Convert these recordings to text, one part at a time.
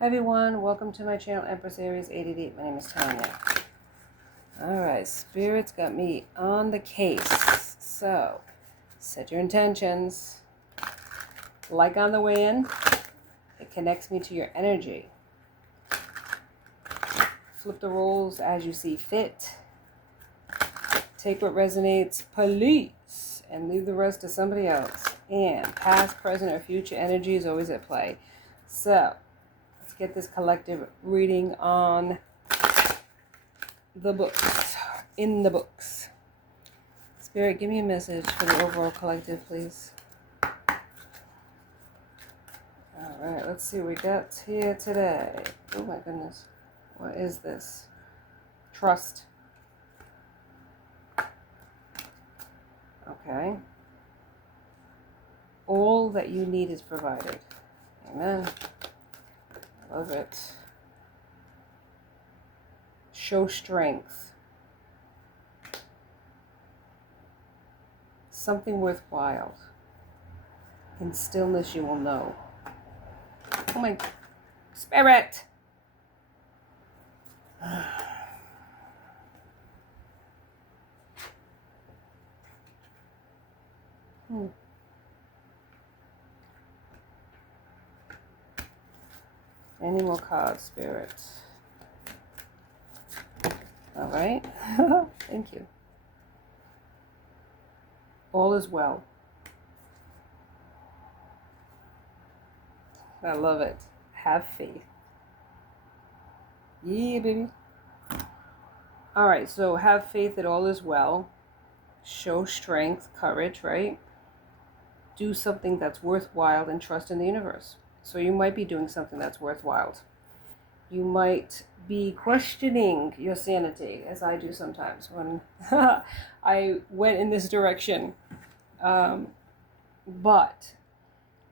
Hi everyone, welcome to my channel, Empress Aries 88. My name is Tanya. Alright, Spirit's got me on the case. So, set your intentions. Like on the way in, it connects me to your energy. Flip the roles as you see fit. Take what resonates, please, and leave the rest to somebody else. And past, present, or future energy is always at play. So, let's get this collective reading on the books. In the books. Spirit, give me a message for the overall collective, please. Alright, let's see what we got here today. Oh my goodness. What is this? Trust. Okay. All that you need is provided. Amen. I love it. Show strength. Something worthwhile. In stillness you will know. Oh my Spirit! Any more cards, Spirit? Alright. Thank you. All is well. I love it. Have faith. Yeah, baby. Alright, so have faith that all is well. Show strength, courage, right? Do something that's worthwhile and trust in the universe. So you might be doing something that's worthwhile. You might be questioning your sanity, as I do sometimes when I went in this direction. But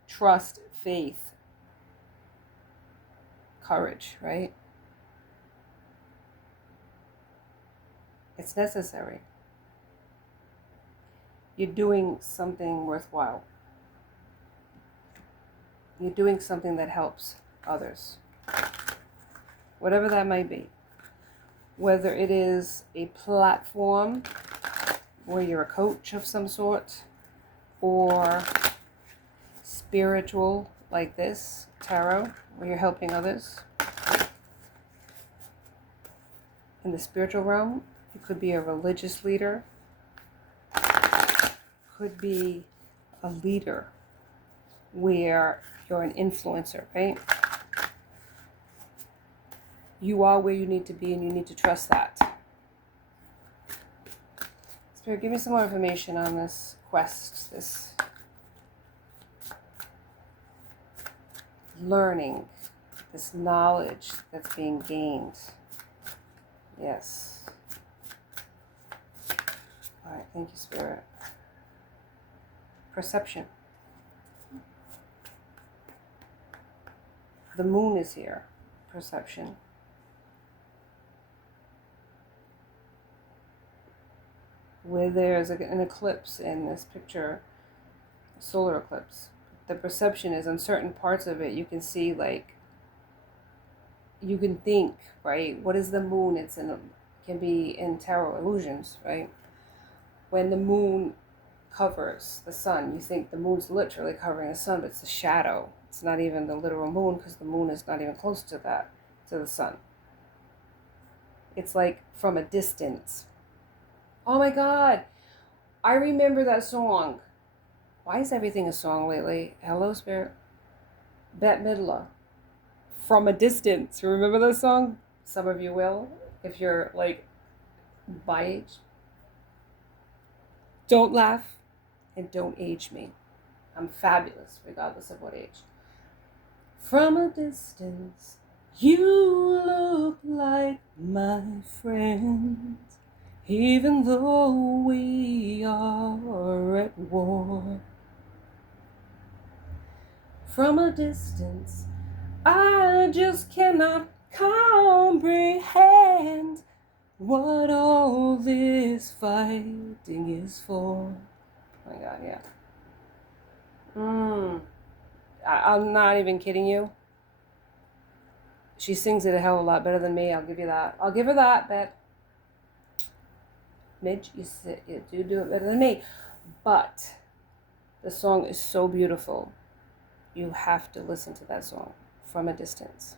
trust, faith, courage, right? It's necessary. You're doing something worthwhile. You're doing something that helps others. Whatever that might be. Whether it is a platform where you're a coach of some sort, or spiritual like this, tarot, where you're helping others. In the spiritual realm, you could be a religious leader, could be a leader where you're an influencer, right? You are where you need to be and you need to trust that. Spirit, give me some more information on this quest, this learning, this knowledge that's being gained. Yes. All right, thank you, Spirit. Perception. The moon is here. Perception. Where there's an eclipse in this picture, a solar eclipse. The perception is on certain parts of it, you can see, like, you can think, right? What is the moon? It can be in tarot illusions, right? When the moon covers the sun, you think the moon's literally covering the sun, but it's a shadow. It's not even the literal moon because the moon is not even close to the sun. It's like from a distance. Oh my God, I remember that song. Why is everything a song lately? Hello, Spirit. Bette Midler. From a Distance. Remember that song? Some of you will, if you're like my age. Don't laugh and don't age me. I'm fabulous, regardless of what age. From a distance, you look like my friend, even though we are at war. From a distance, I just cannot comprehend what all this fighting is for. Oh my God, yeah. I'm not even kidding you. She sings it a hell of a lot better than me. I'll give you that. I'll give her that, Bet. Midge, you do it better than me. But the song is so beautiful. You have to listen to that song from a distance.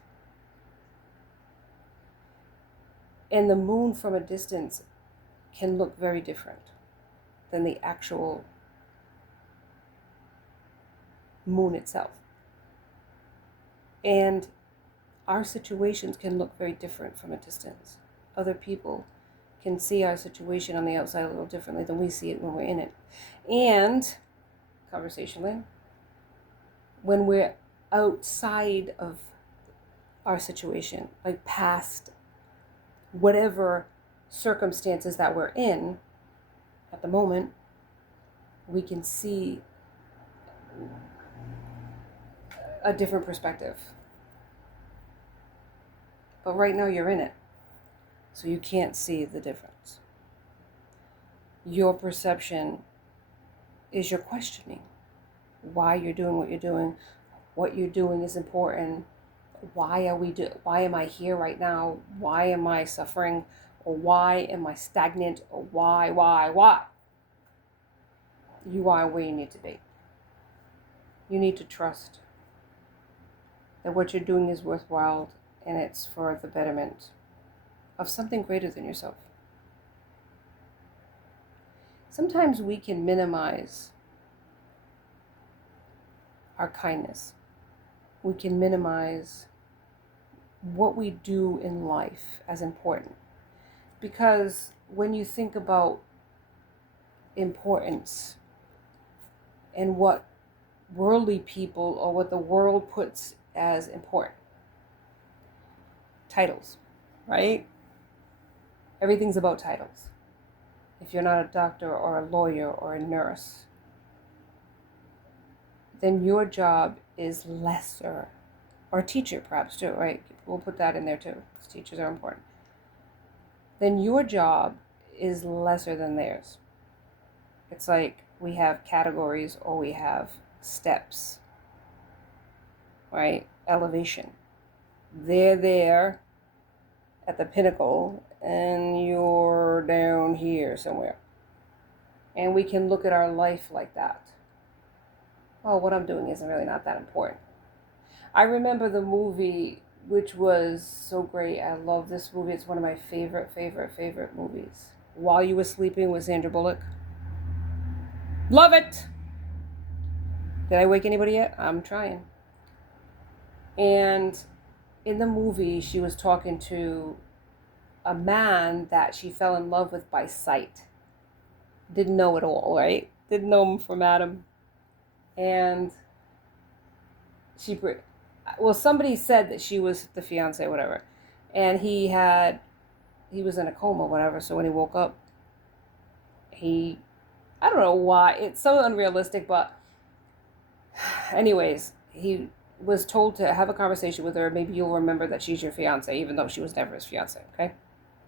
And the moon from a distance can look very different than the actual moon itself. And our situations can look very different from a distance. Other people can see our situation on the outside a little differently than we see it when we're in it. And, conversationally, when we're outside of our situation, like past whatever circumstances that we're in at the moment, we can see a different perspective. But right now you're in it, so you can't see the difference. Your perception is your questioning. Why you're doing what you're doing. What you're doing is important. Why am I here right now? Why am I suffering? Or why am I stagnant? Or why? You are where you need to be. You need to trust that what you're doing is worthwhile and it's for the betterment of something greater than yourself. Sometimes we can minimize our kindness. We can minimize what we do in life as important. Because when you think about importance and what worldly people or what the world puts as important, titles, right? Everything's about titles. If you're not a doctor or a lawyer or a nurse, then your job is lesser. Or a teacher, perhaps, too, right? We'll put that in there, too, because teachers are important. Then your job is lesser than theirs. It's like we have categories or we have steps, right? Elevation. They're there at the pinnacle and you're down here somewhere. And we can look at our life like that. Oh, what I'm doing isn't really not that important. I remember the movie, which was so great. I love this movie. It's one of my favorite movies. While You Were Sleeping with Sandra Bullock. Love it! Did I wake anybody yet? I'm trying. And in the movie, she was talking to a man that she fell in love with by sight. Didn't know at all, right? Didn't know him from Adam. And somebody said that she was the fiance, whatever. And he was in a coma, whatever. So when he woke up, I don't know why. It's so unrealistic, but anyways, he was told to have a conversation with her. Maybe you'll remember that she's your fiance, even though she was never his fiance, okay?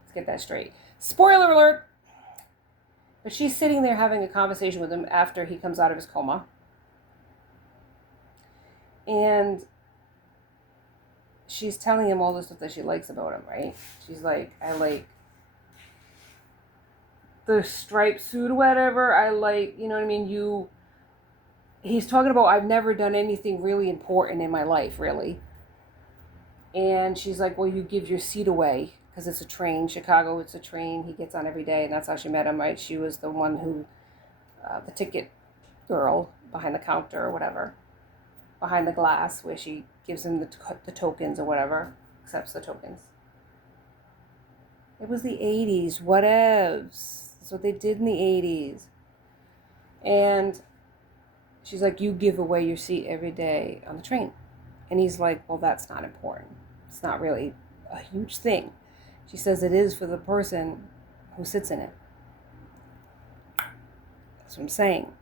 Let's get that straight. Spoiler alert! But she's sitting there having a conversation with him after he comes out of his coma. And she's telling him all the stuff that she likes about him, right? She's like, I like the striped suit or whatever. I like, you know what I mean? He's talking about, I've never done anything really important in my life, really. And she's like, well, you give your seat away because it's a train. Chicago, it's a train. He gets on every day. And that's how she met him, right? She was the one who, the ticket girl behind the counter or whatever. Behind the glass where she gives him the tokens or whatever. Accepts the tokens. It was the 80s. Whatevs. That's what they did in the 80s. And she's like, you give away your seat every day on the train. And he's like, well, that's not important. It's not really a huge thing. She says it is for the person who sits in it. That's what I'm saying.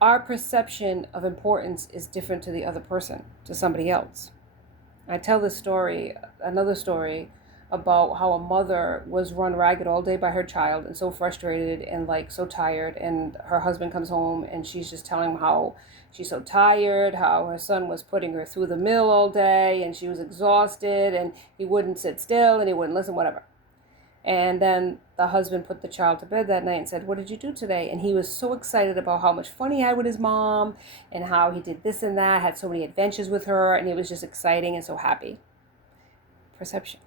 Our perception of importance is different to the other person, to somebody else. I tell this story, another story, about how a mother was run ragged all day by her child and so frustrated and like so tired, and her husband comes home and she's just telling him how she's so tired, how her son was putting her through the mill all day and she was exhausted and he wouldn't sit still and he wouldn't listen, whatever. And then the husband put the child to bed that night and said, "What did you do today?" And he was so excited about how much fun he had with his mom and how he did this and that, had so many adventures with her, and it was just exciting and so happy. Perception,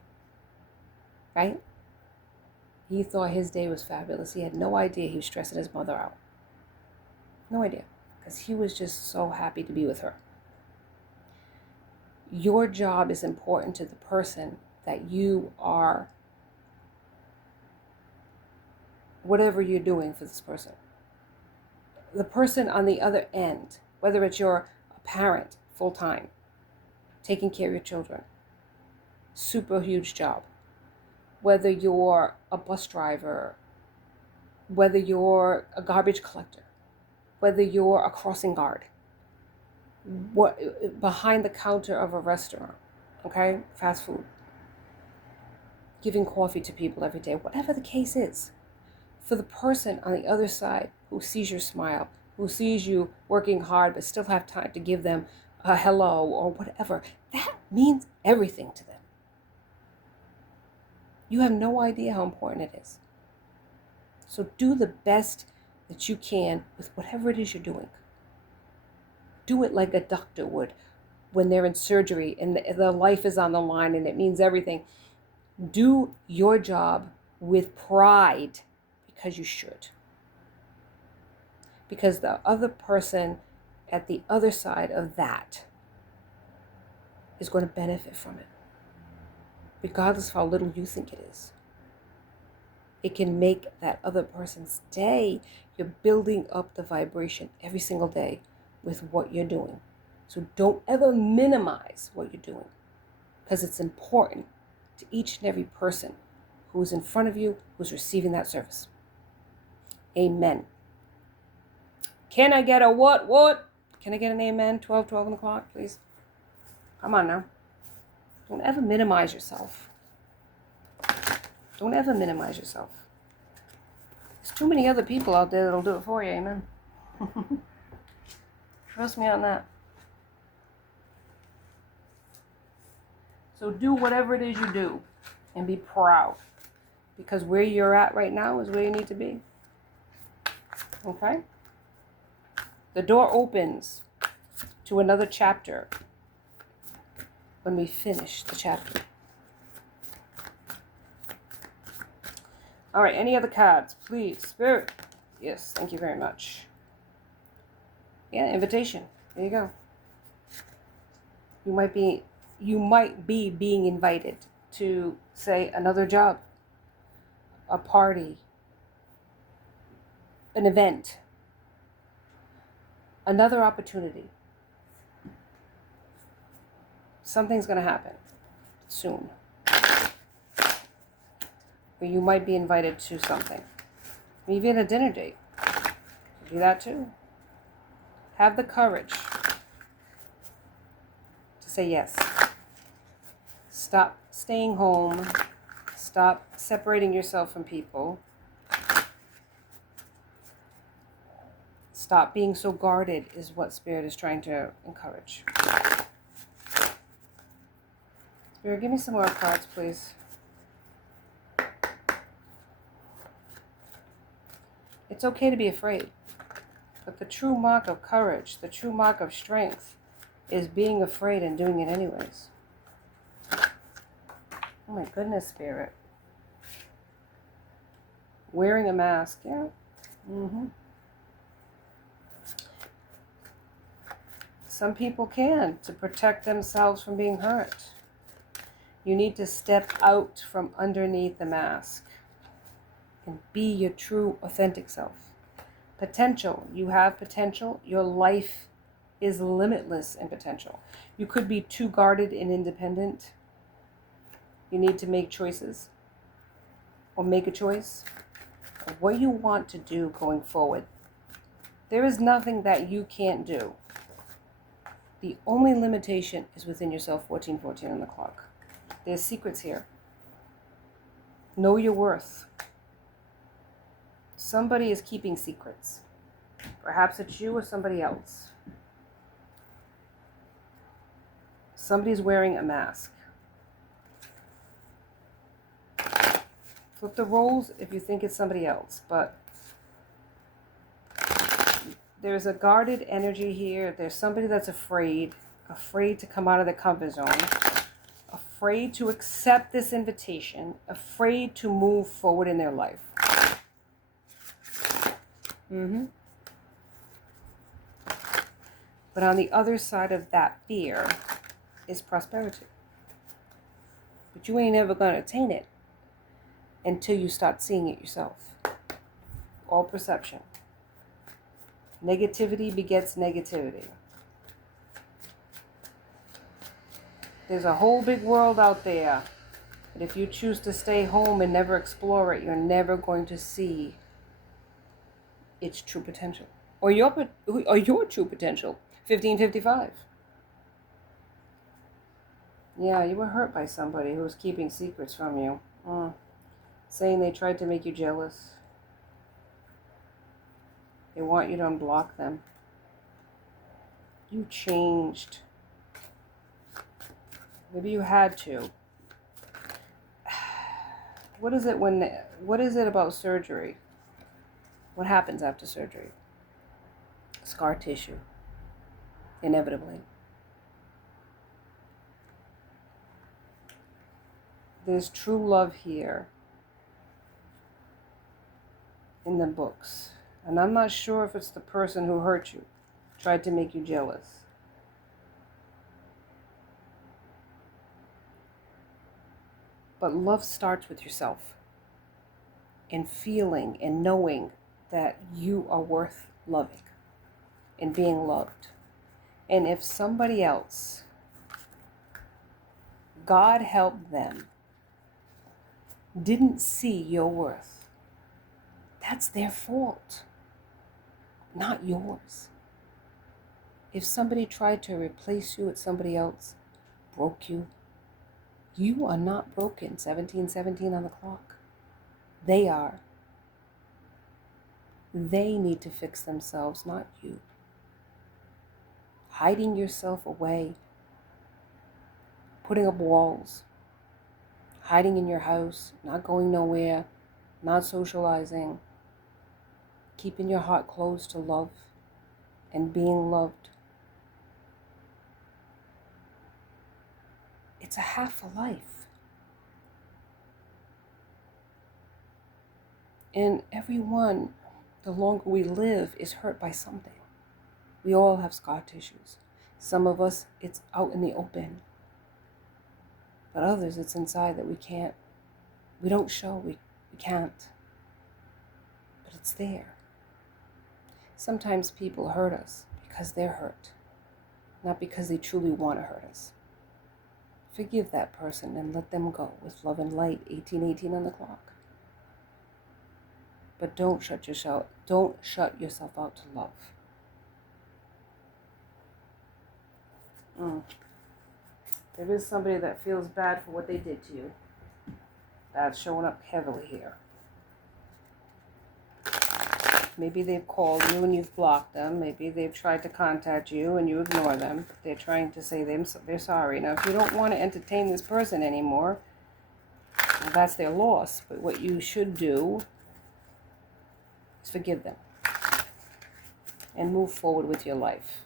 right? He thought his day was fabulous. He had no idea he was stressing his mother out. No idea, because he was just so happy to be with her. Your job is important to the person that you are, whatever you're doing for this person. The person on the other end, whether it's you're a parent full-time, taking care of your children, super huge job. Whether you're a bus driver, whether you're a garbage collector, whether you're a crossing guard, behind the counter of a restaurant, okay, fast food, giving coffee to people every day, whatever the case is. For the person on the other side who sees your smile, who sees you working hard but still have time to give them a hello or whatever, that means everything to them. You have no idea how important it is. So do the best that you can with whatever it is you're doing. Do it like a doctor would when they're in surgery and their life is on the line and it means everything. Do your job with pride, because you should. Because the other person at the other side of that is going to benefit from it, regardless of how little you think it is. It can make that other person's day. You're building up the vibration every single day with what you're doing. So don't ever minimize what you're doing, because it's important to each and every person who's in front of you, who's receiving that service. Amen. Can I get a what? Can I get an amen? 12 on the clock, please. Come on now. Don't ever minimize yourself. Don't ever minimize yourself. There's too many other people out there that'll do it for you, amen. Trust me on that. So do whatever it is you do and be proud, because where you're at right now is where you need to be. Okay? The door opens to another chapter when we finish the chapter. All right, any other cards, please? Spirit. Yes, thank you very much. Yeah, invitation. There you go. You might be being invited to, say, another job, a party, an event, another opportunity. Something's going to happen soon. Or you might be invited to something. Maybe at a dinner date. Do that too. Have the courage to say yes. Stop staying home. Stop separating yourself from people. Stop being so guarded is what Spirit is trying to encourage. Spirit, give me some more cards, please. It's okay to be afraid, but the true mark of courage, the true mark of strength, is being afraid and doing it anyways. Oh my goodness, Spirit. Wearing a mask, yeah. Some people can, to protect themselves from being hurt. You need to step out from underneath the mask and be your true, authentic self. Potential. You have potential. Your life is limitless in potential. You could be too guarded and independent. You need to make choices, or make a choice of what you want to do going forward. There is nothing that you can't do. The only limitation is within yourself. 14 on the clock. There's secrets here. Know your worth. Somebody is keeping secrets. Perhaps it's you or somebody else. Somebody's wearing a mask. Flip the roles if you think it's somebody else, but there's a guarded energy here. There's somebody that's afraid to come out of their comfort zone, afraid to accept this invitation, afraid to move forward in their life. But on the other side of that fear is prosperity. But you ain't ever going to attain it until you start seeing it yourself. All perception. Negativity begets negativity. There's a whole big world out there. But if you choose to stay home and never explore it, you're never going to see its true potential. Or your true potential. 1555. Yeah, you were hurt by somebody who was keeping secrets from you. Saying they tried to make you jealous. They want you to unblock them. You changed. Maybe you had to. What is it about surgery? What happens after surgery? Scar tissue. Inevitably. There's true love here in the books. And I'm not sure if it's the person who hurt you, tried to make you jealous. But love starts with yourself. And feeling and knowing that you are worth loving and being loved. And if somebody else, God help them, didn't see your worth, that's their fault, not yours. If somebody tried to replace you with somebody else, broke you, you are not broken. 1717 on the clock. They are. They need to fix themselves, not you. Hiding yourself away, putting up walls, hiding in your house, not going nowhere, not socializing, keeping your heart closed to love and being loved. It's a half a life. And everyone, the longer we live, is hurt by something. We all have scar tissues. Some of us, it's out in the open. But others, it's inside that we don't show, we can't. But it's there. Sometimes people hurt us because they're hurt, not because they truly want to hurt us. Forgive that person and let them go with love and light, 1818 on the clock. But don't shut yourself out to love. There is somebody that feels bad for what they did to you. That's showing up heavily here. Maybe they've called you and you've blocked them. Maybe they've tried to contact you and you ignore them. They're trying to say they're sorry. Now, if you don't want to entertain this person anymore, well, that's their loss. But what you should do is forgive them and move forward with your life.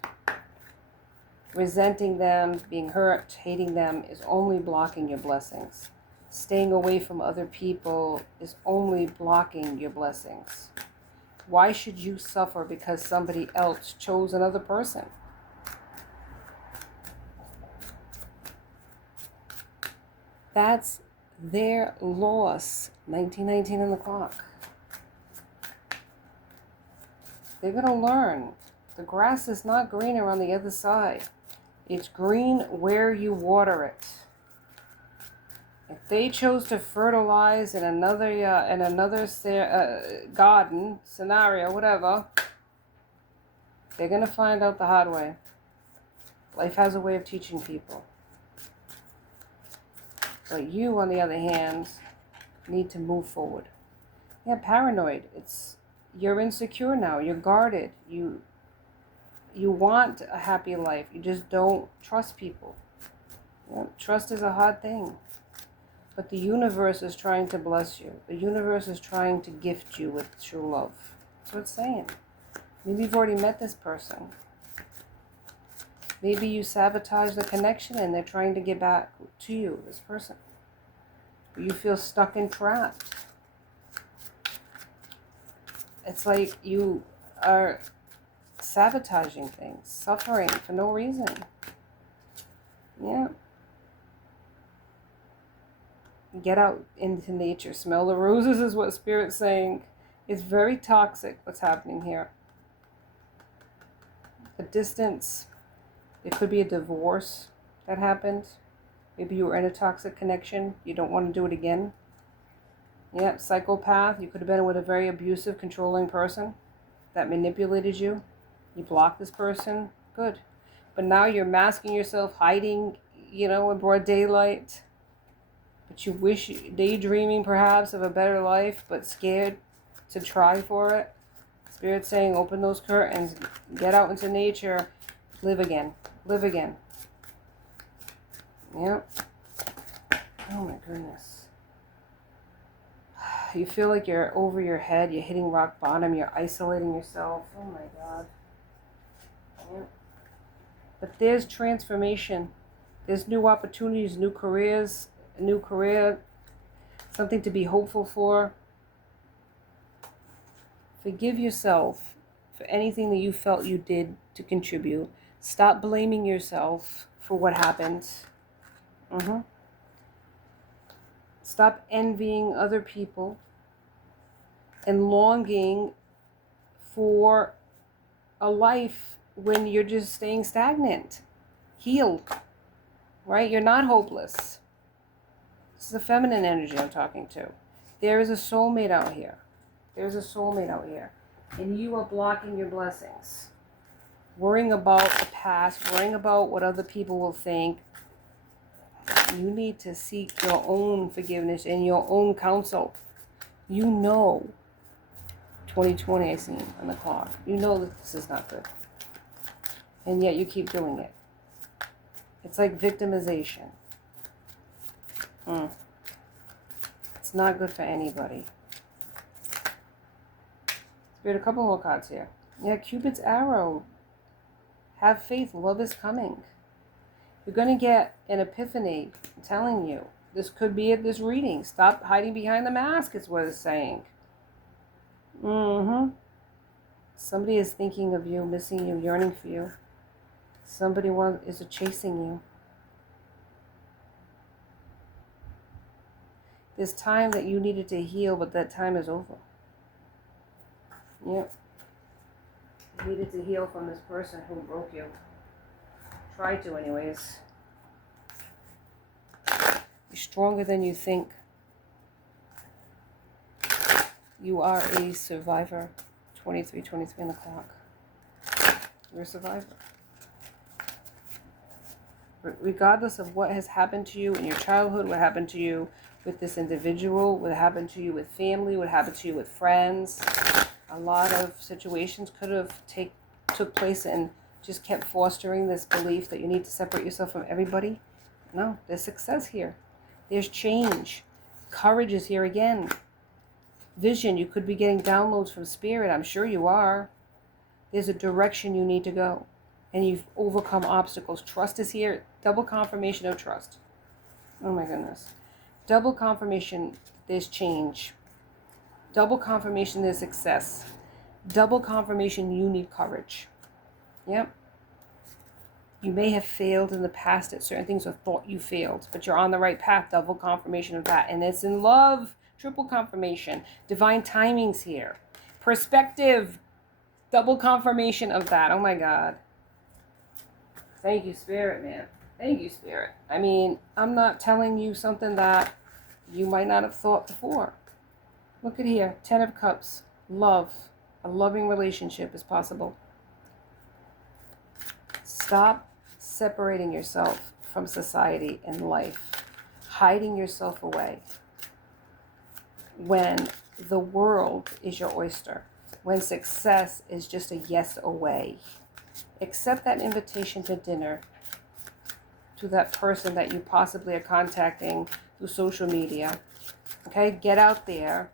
Resenting them, being hurt, hating them is only blocking your blessings. Staying away from other people is only blocking your blessings. Why should you suffer because somebody else chose another person? That's their loss. 1919 on the clock. They're going to learn. The grass is not greener on the other side. It's green where you water it. If they chose to fertilize in another garden scenario, whatever, they're gonna find out the hard way. Life has a way of teaching people. But you, on the other hand, need to move forward. Yeah, paranoid. You're insecure now. You're guarded. You want a happy life. You just don't trust people. Trust is a hard thing. But the universe is trying to bless you. The universe is trying to gift you with true love. That's what it's saying. Maybe you've already met this person. Maybe you sabotage the connection and they're trying to get back to you, this person. You feel stuck and trapped. It's like you are sabotaging things, suffering for no reason. Yeah. Get out into nature. Smell the roses is what Spirit's saying. It's very toxic what's happening here. The distance. It could be a divorce that happened. Maybe you were in a toxic connection. You don't want to do it again. Yeah, psychopath. You could have been with a very abusive, controlling person that manipulated you. You blocked this person. Good. But now you're masking yourself, hiding, in broad daylight. But you wish, daydreaming perhaps of a better life, but scared to try for it. Spirit's saying, open those curtains, get out into nature, live again. Live again. Yep. Oh my goodness. You feel like you're over your head, you're hitting rock bottom, you're isolating yourself. Oh my God. Yep. But there's transformation. There's new opportunities, new careers, a new career, something to be hopeful for. Forgive yourself for anything that you felt you did to contribute. Stop blaming yourself for what happened. Stop envying other people and longing for a life when you're just staying stagnant. Heal, right? You're not hopeless. This is the feminine energy I'm talking to. There is a soulmate out here. There's a soulmate out here. And you are blocking your blessings. Worrying about the past, worrying about what other people will think. You need to seek your own forgiveness and your own counsel. 2020 I seen on the clock. You know that this is not good. And yet you keep doing it. It's like victimization. It's not good for anybody. Spirit, a couple more cards here. Yeah, Cupid's arrow. Have faith. Love is coming. You're going to get an epiphany. I'm telling you. This could be at this reading. Stop hiding behind the mask is what it's saying. Somebody is thinking of you, missing you, yearning for you. Somebody is chasing you. There's time that you needed to heal, but that time is over. Yep. You needed to heal from this person who broke you. Try to anyways. You're stronger than you think. You are a survivor. 23 on the clock. You're a survivor. Regardless of what has happened to you in your childhood, what happened to you with this individual, what happened to you with family, what happened to you with friends, a lot of situations could have took place and just kept fostering this belief that you need to separate yourself from everybody. No, there's success here. There's change. Courage is here again. Vision, you could be getting downloads from Spirit. I'm sure you are. There's a direction you need to go. And you've overcome obstacles. Trust is here. Double confirmation of trust. Oh my goodness. Double confirmation there's change. Double confirmation there's success. Double confirmation you need courage. Yep. You may have failed in the past at certain things or thought you failed, but you're on the right path. Double confirmation of that. And it's in love. Triple confirmation. Divine timings here. Perspective. Double confirmation of that. Oh my God. Thank you, Spirit, man. Thank you, Spirit. I mean, I'm not telling you something that you might not have thought before. Look at here. 10 of Cups. Love. A loving relationship is possible. Stop separating yourself from society and life. Hiding yourself away. when the world is your oyster, when success is just a yes away. Accept that invitation to dinner to that person that you possibly are contacting through social media. Okay, get out there.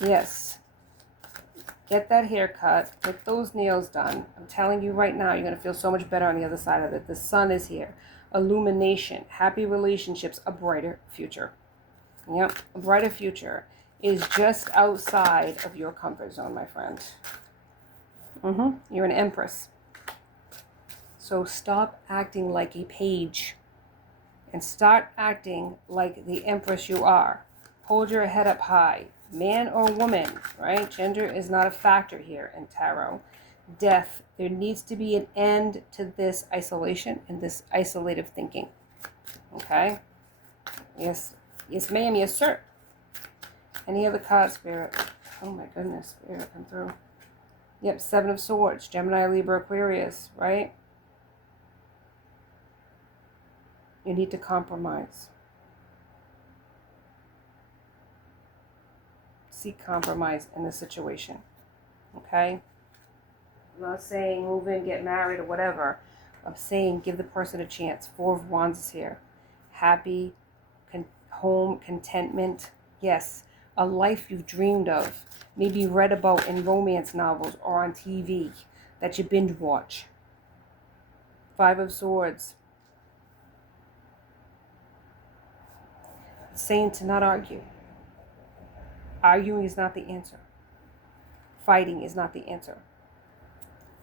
Yes. Get that haircut. Get those nails done. I'm telling you right now, you're going to feel so much better on the other side of it. The sun is here. Illumination, happy relationships, a brighter future. Yep, a brighter future is just outside of your comfort zone, my friend. You're an Empress. So stop acting like a page and start acting like the Empress you are. Hold your head up high. Man or woman, right? Gender is not a factor here in tarot. Death, there needs to be an end to this isolation and this isolative thinking. Okay? Yes, yes ma'am, yes sir. Any other card, Spirit? Oh my goodness, Spirit, come through. Yep, Seven of Swords, Gemini, Libra, Aquarius, right? You need to compromise. Seek compromise in this situation. Okay? I'm not saying move in, get married, or whatever. I'm saying give the person a chance. Four of Wands is here. Happy, home, contentment. Yes, a life you've dreamed of. Maybe read about in romance novels or on TV that you binge watch. Five of Swords. It's saying to not argue. Arguing is not the answer. Fighting is not the answer.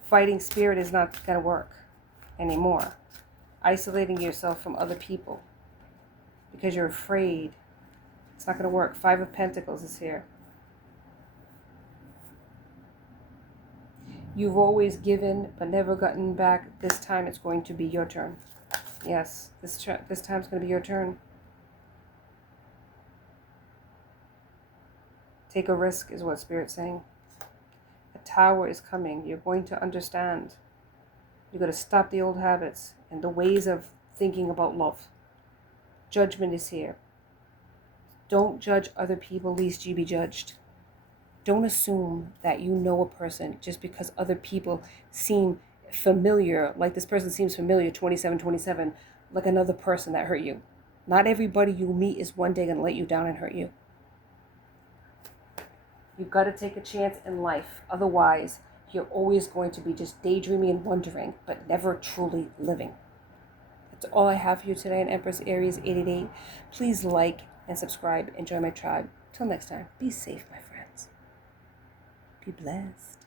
Fighting spirit is not going to work anymore. Isolating yourself from other people because you're afraid. It's not going to work. Five of Pentacles is here. You've always given but never gotten back. This time it's going to be your turn. Yes, this time's going to be your turn. Take a risk is what Spirit's saying. A tower is coming. You're going to understand. You're going to stop the old habits and the ways of thinking about love. Judgment is here. Don't judge other people, lest you be judged. Don't assume that you know a person just because other people seem familiar, like this person seems familiar, 2727, like another person that hurt you. Not everybody you meet is one day going to let you down and hurt you. You've got to take a chance in life. Otherwise, you're always going to be just daydreaming and wondering, but never truly living. That's all I have for you today on Empress Aries 888. Please like and subscribe and join my tribe. Till next time, be safe, my friends. Be blessed.